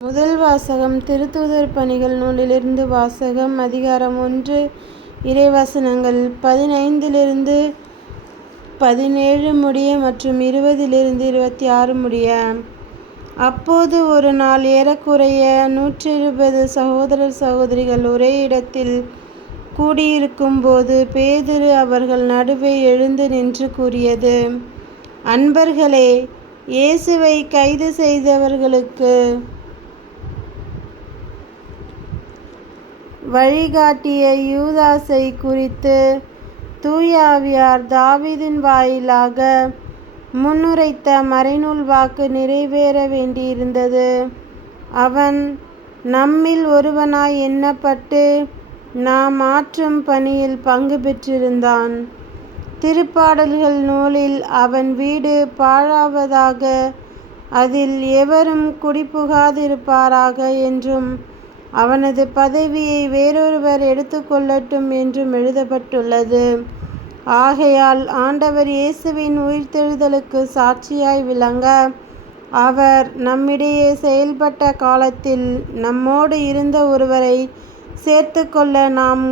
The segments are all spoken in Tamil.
முதல் வாசகம் திருத்தூதர் பணிகள் நூலிலிருந்து வாசகம் அதிகாரம் ஒன்று இறைவசனங்கள் பதினைந்திலிருந்து பதினேழு முடிய மற்றும் இருபதிலிருந்து இருபத்தி ஆறு முடிய. அப்போது ஒரு நாள் ஏறக்குறைய நூற்றிருபது சகோதரர் சகோதரிகள் ஒரே இடத்தில் கூடியிருக்கும்போது பேதுரு அவர்கள் நடுவே எழுந்து நின்று கூறியது அன்பர்களே இயேசுவை கைது செய்தவர்களுக்கு வழிகாட்டிய யூதாசை குறித்து தூயாவியார் தாவிதின் வாயிலாக முன்னுரைத்த மறைநூல் வாக்கு நிறைவேற வேண்டியிருந்தது. அவன் நம்மில் ஒருவனாய் எண்ணப்பட்டு நாம் ஆற்றும் பணியில் பங்கு பெற்றிருந்தான். திருப்பாடல்கள் நூலில் அவன் வீடு பாழாவதாக அதில் எவரும் குடிபுகாதிருப்பாராக என்றும் அவனது பதவியை வேறொருவர் எடுத்துக்கொள்ளட்டும் என்றும் எழுதப்பட்டுள்ளது. ஆகையால் ஆண்டவர் இயேசுவின் உயிர்த்தெழுதலுக்கு சாட்சியாய் விளங்க அவர் நம்மிடையே செயல்பட்ட காலத்தில் நம்மோடு இருந்த ஒருவரை சேர்த்துக்கொள்ள நாம்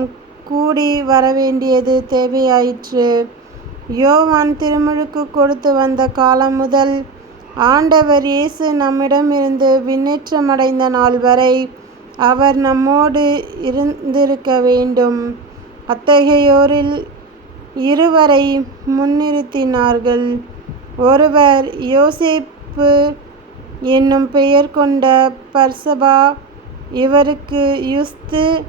கூடி வரவேண்டியது தேவையாயிற்று. யோவான் திருமுழுக்கு கொடுத்து வந்த காலம் முதல் ஆண்டவர் இயேசு நம்மிடமிருந்து விண்ணேற்றமடைந்த நாள் வரை அவர் நம்மோடு இருந்திருக்க வேண்டும். அத்தகையோரில் இருவரை முன்னிறுத்தினார்கள். ஒருவர் யோசேப்பு என்னும் பெயர் கொண்ட பர்சபா இவருக்கு யுஸ்து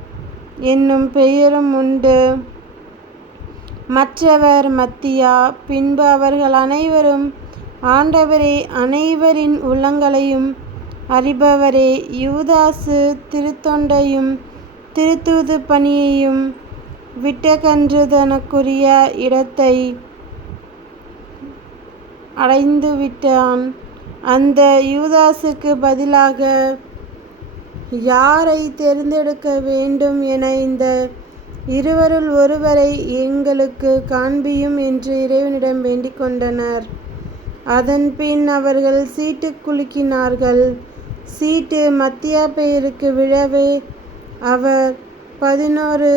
என்னும் பெயரும் உண்டு. மற்றவர் மத்தியா பின்பு அவர்கள் அனைவரும் ஆண்டவரே அனைவரின் உள்ளங்களையும் அறிபவரே யூதாசு திருத்தொண்டையும் திருத்தூது பணியையும் விட்டகன்றுதனக்குரிய இடத்தை இடத்தை அடைந்துவிட்டான். அந்த யூதாசுக்கு பதிலாக யாரை தேர்ந்தெடுக்க வேண்டும் என இந்த இருவருள் ஒருவரை எங்களுக்கு காண்பியும் என்று இறைவனிடம் வேண்டிக் கொண்டனர். அதன்பின் அவர்கள் சீட்டு குலுக்கினார்கள். சீட்டு மத்தியா பெயருக்கு விழவே அவர் பதினோரு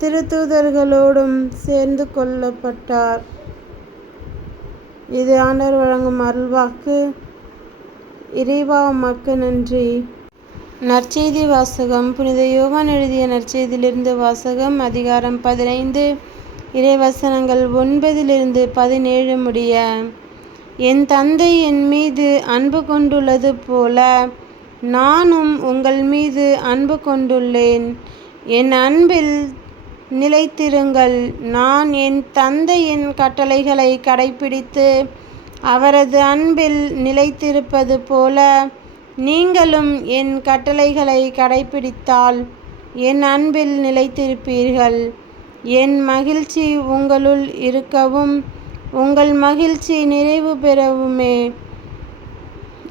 திருத்தூதர்களோடும் சேர்ந்து கொள்ளப்பட்டார் இது ஆண்டவர் வழங்கும் அருள்வாக்கு. இறைவா உமக்கு நன்றி. நற்செய்தி வாசகம். புனித யோவான் எழுதிய நற்செய்தியிலிருந்து வாசகம் அதிகாரம் பதினைந்து. இறைவசனங்கள் ஒன்பதிலிருந்து பதினேழு முடிய என் தந்தை என் மீது அன்பு கொண்டுள்ளது போல நானும் உங்கள் மீது அன்பு கொண்டுள்ளேன். என் அன்பில் நிலைத்திருங்கள். நான் என் தந்தையின் கட்டளைகளை கடைபிடித்து அவரது அன்பில் நிலைத்திருப்பது போல நீங்களும் என் கட்டளைகளை கடைபிடித்தால் என் அன்பில் நிலைத்திருப்பீர்கள். என் மகிழ்ச்சி உங்களுள் இருக்கவும் உங்கள் மகிழ்ச்சி நிறைவு பெறவுமே.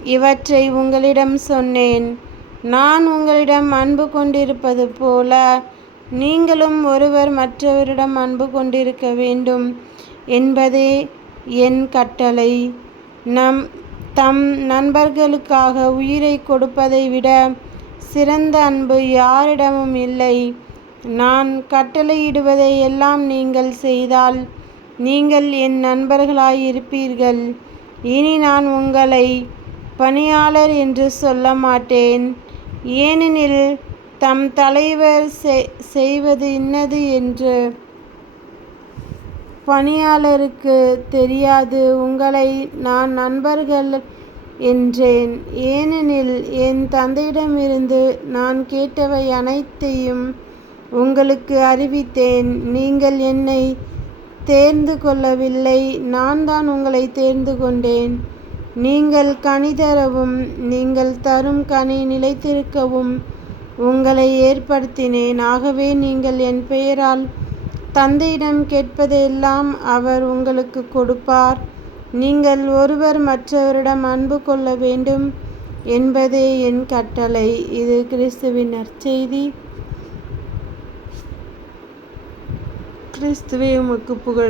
இவற்றை உங்களிடம் சொன்னேன். நான் உங்களிடம் அன்பு கொண்டிருப்பது போல நீங்களும் ஒருவர் மற்றவரிடம் அன்பு கொண்டிருக்க வேண்டும் என்பதே என் கட்டளை. நம் தம் நண்பர்களுக்காக உயிரை கொடுப்பதை விட சிறந்த அன்பு யாரிடமும் இல்லை. நான் கட்டளையிடுவதை எல்லாம் நீங்கள் செய்தால் நீங்கள் என் நண்பர்களாயிருப்பீர்கள். இனி நான் உங்களை பணியாளர் என்று சொல்ல மாட்டேன். ஏனெனில் தம் தலைவர் செய்வது இன்னது என்று பணியாளருக்கு தெரியாது. உங்களை நான் நண்பர்கள் என்றேன். ஏனெனில் என் தந்தையிடமிருந்து நான் கேட்டவை அனைத்தையும் உங்களுக்கு அறிவித்தேன். நீங்கள் என்னை தேர்ந்து கொள்ளவில்லை நான் தான் உங்களை தேர்ந்து கொண்டேன் நீங்கள் கனி தரவும் நீங்கள் தரும் கனி நிலைத்திருக்கவும் உங்களை ஏற்படுத்தினேன். ஆகவே நீங்கள் என் பெயரால் தந்தையிடம் கேட்பதையெல்லாம் அவர் உங்களுக்கு கொடுப்பார். நீங்கள் ஒருவர் மற்றவரிடம் அன்பு கொள்ள வேண்டும் என்பதே என் கட்டளை. இது கிறிஸ்துவின் நற்செய்தி. ക്രിസ്തുവേ മുക്കുപ്പുകൾ